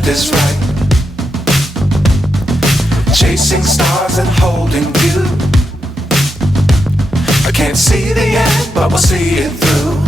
left is right. Chasing stars and holding you. I can't see the end, but we'll see it through.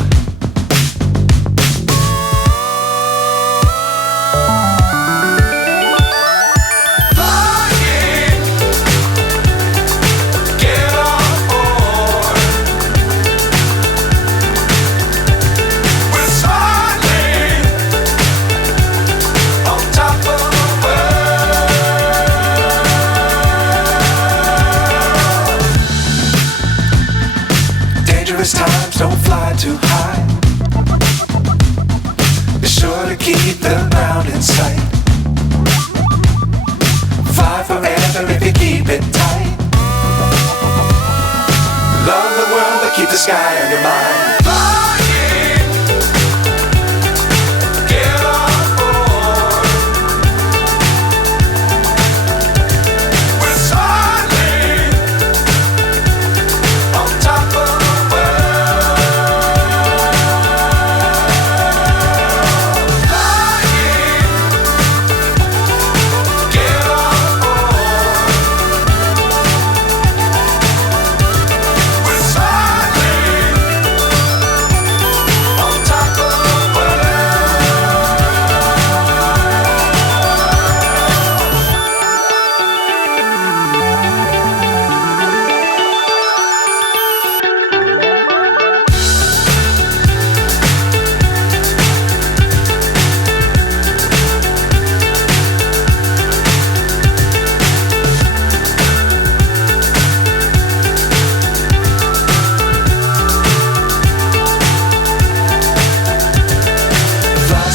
Times don't fly too high. Be sure to keep the ground in sight. Fly forever if you keep it tight. Love the world but keep the sky on your mind.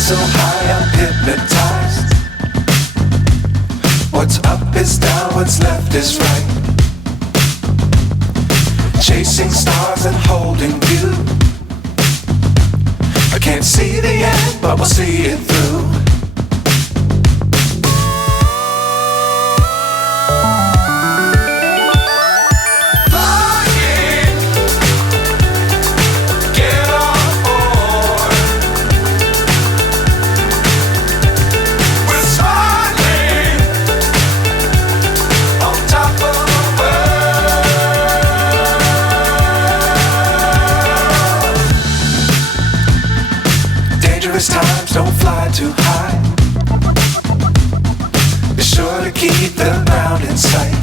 So high I'm hypnotized. What's up is down, what's left is right. Chasing stars and holding you. I can't see the end, but we'll see it through. Times don't fly too high. Be sure to keep the ground in sight.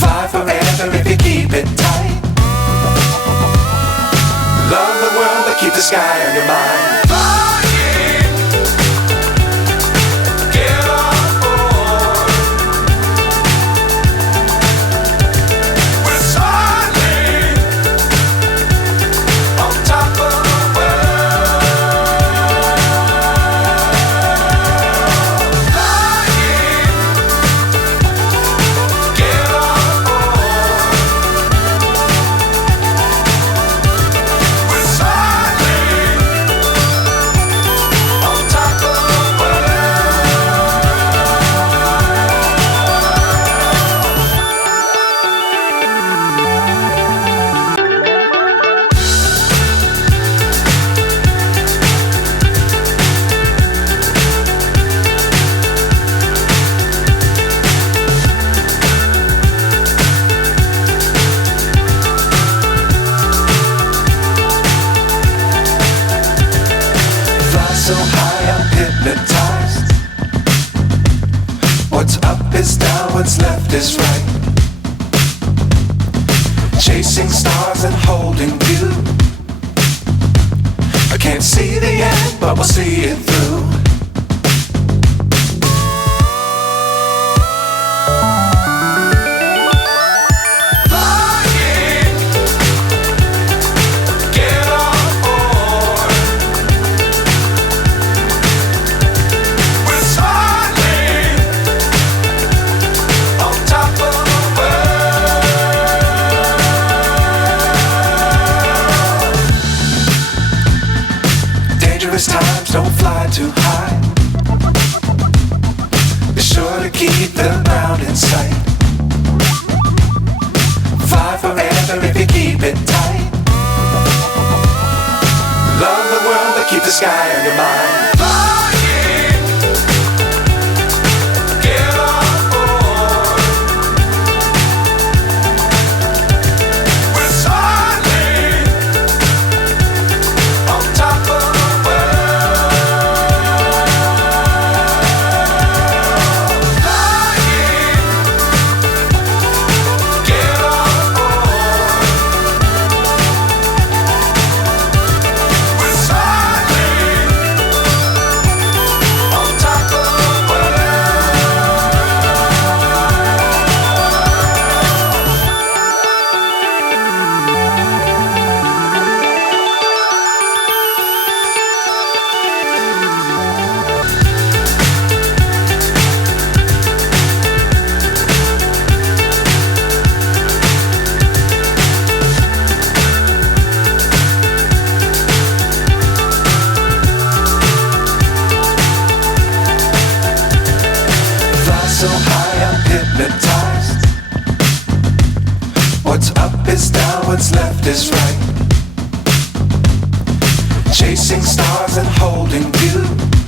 Fly forever if you keep it tight. Love the world but keep the sky on your mind. So high I'm hypnotized. What's up is down, what's left is right. Chasing stars and holding you. I can't see the end, but we'll see it through. Times don't fly too high. Be sure to keep the ground in sight. Fly forever if you keep it tight. Love the world but keep the sky on your mind. I'm hypnotized. What's up is down, what's left is right. Chasing stars and holding you.